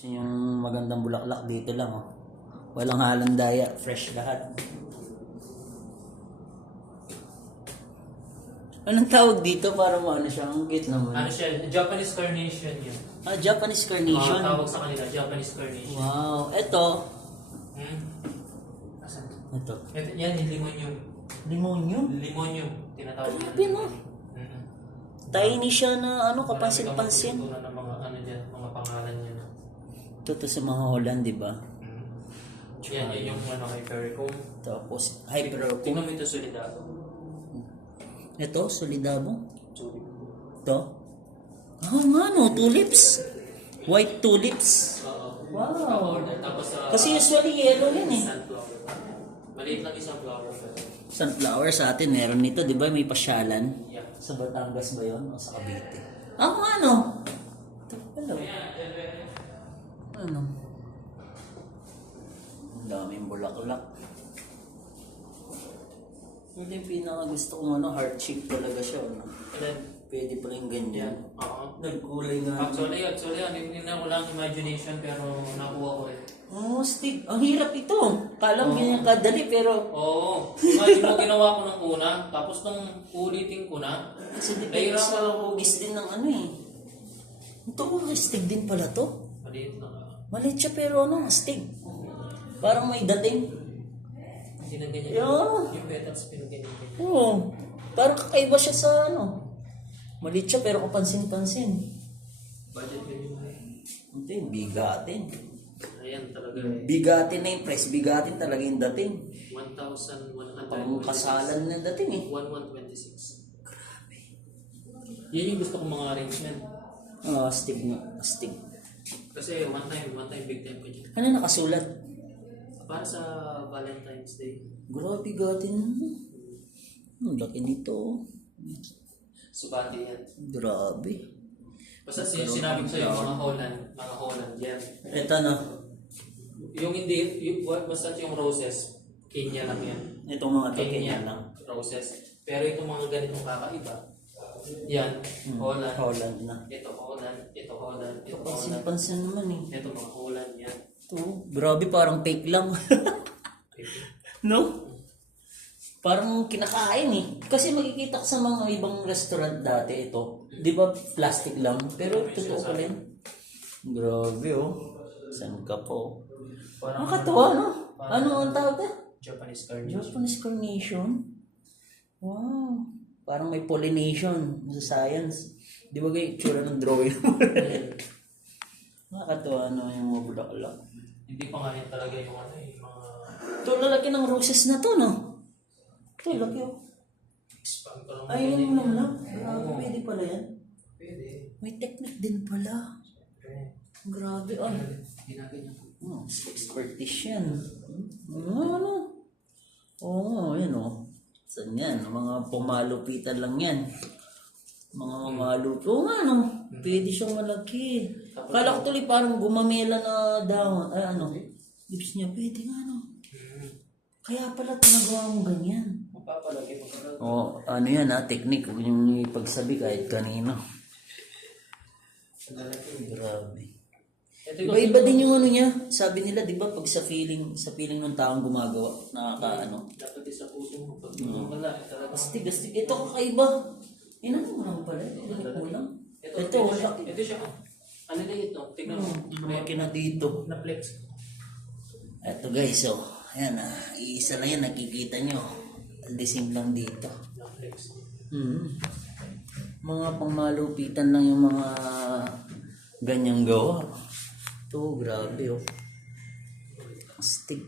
Yung magandang bulaklak dito lang, oh. Walang halong daya, fresh lahat. Anong tawag dito para maano siya? Ang cute naman. Ano siya? Japanese carnation yun. Ah, Japanese carnation. Tawag sa kanila, Japanese carnation. Wow, eto. Asan? Ito. Yan, yung limonium. Limonium? Limonium, tinatawag nila. Grabe, no? Mm-hmm. Tiny siya na ano, kapansin-pansin. Marami kang ng mga ano dyan, mga pangalan niya. Ito sa mga Holland, di ba? Yan yung ano, Hypericum. Tapos, Hypericum. Tingnan mo ito, Solidado. Ito, Solidabo. Ito. Oh, nga no, tulips. White tulips. Wow. Tapos, Kasi usually yellow yun eh. sunflower. Maliit lang isang flower. Sunflower sa atin, meron nito, di ba? May pasyalan. Yeah. Sa Batangas ba yun? O sa Cavite? Ah, ano? Ito pala. Ano? Ang daming bulaklak. Hindi yung pinaka gusto kong ano, heart shape talaga siya. Ano? Pwede pala yung ganyan. Oo. Nagkulay nga. Actually, hindi na ko lang imagination pero nakuha ko eh. Oh, stick. Ang hirap ito. Kala mo ganyan kadali pero... Oo. Imagine mo ginawa ko ng una, tapos nung ulitin ko na, Kasi depende sa hugis din ng ano eh. Ito ko, stick din pala to. maliit na. Maliit siya pero ano, stick. Parang may dating. Hindi na ganyan. Yeah. Yung petals pinagganyan. Oo. Parang kakaiba siya sa ano. Maliit siya pero kapansin-pansin. Budget yun. Ito yung bigatin. Ayan talaga. Bigatin na yung press. Bigatin talaga yung dating. 1,100. Pang kasalan na dating eh. 1,126. Grabe. Yan yung gusto kong mga arrangement. Stick nga. Stick. Kasi one time big time ko dyan. Ano nakasulat? Para sa Valentine's Day. Grabe bigatin. Ang laki nito. Subati yan. Grabe. Basta sinabi ko sa'yo, mga Holland yan. Ito na. Yung hindi, basta yung roses, Kenya lang yan. Itong mga to, Kenya lang. Roses. Pero itong mga ganitong kakaiba, yan, Holland. Holland na. Ito Holland, ito Holland, ito Holland. Pansin-pansin naman eh. Ito mga Holland yan. Ito, grabe parang fake lang. No? Parang kinakain eh. Kasi makikita ko sa mga ibang restaurant dati ito. Di ba plastic lang? Pero totoo pa rin. Grabe oh. Saan ka po? Nakakatawa no? Ano ang tawag na? Japanese carnation. Japanese carnation? Wow. Parang may pollination sa science. Di ba kayo itsura ng drawing? Nakakatawa no yung mga bulaklak. Hindi pa nga yan talaga yung ano yung mga... Ito lalaki ng roses na to no? Ito laki oh. Expand ko lang. Ay, yun mo lang. Grabe, pwede pala yan. Pwede. May technique din pala. Grabe, oh. Ginaganyan ko. Oh, expertise yan. Ano? Oo, yan oh. Saan yan? Mga pumalupitan lang yan. Mga mamalupi. Oo nga, no? Pwede siyang malaki. Kala ko tuloy parang gumamela na daw. Ay, ano? Lips niya, pwede nga, no? Kaya pala tinagawa mo ganyan. Mapapalagay mo pala. Oh, ano yan ha? Technique. Huwag yung ipagsabi kahit kanino. Grabe. Iba-iba din yung ano niya. Sabi nila, di ba, pag sa feeling ng taong gumagawa, nakaka-ano. Dapat din sa puso mo. Pag wala, talaga. Astig. Ito kakaiba. Inano mo lang pala. Ito lang. Ito, wala. Ito siya. Ano na ito? Tignan mo. Lumaki na dito. Na-flex. Ito guys, so. Ayan iisa lang yan, nakikita nyo. Alising lang dito. Na-flex. Mga pangmalupitan lang yung mga ganyang gawa. Ito, grabe oh. Astig.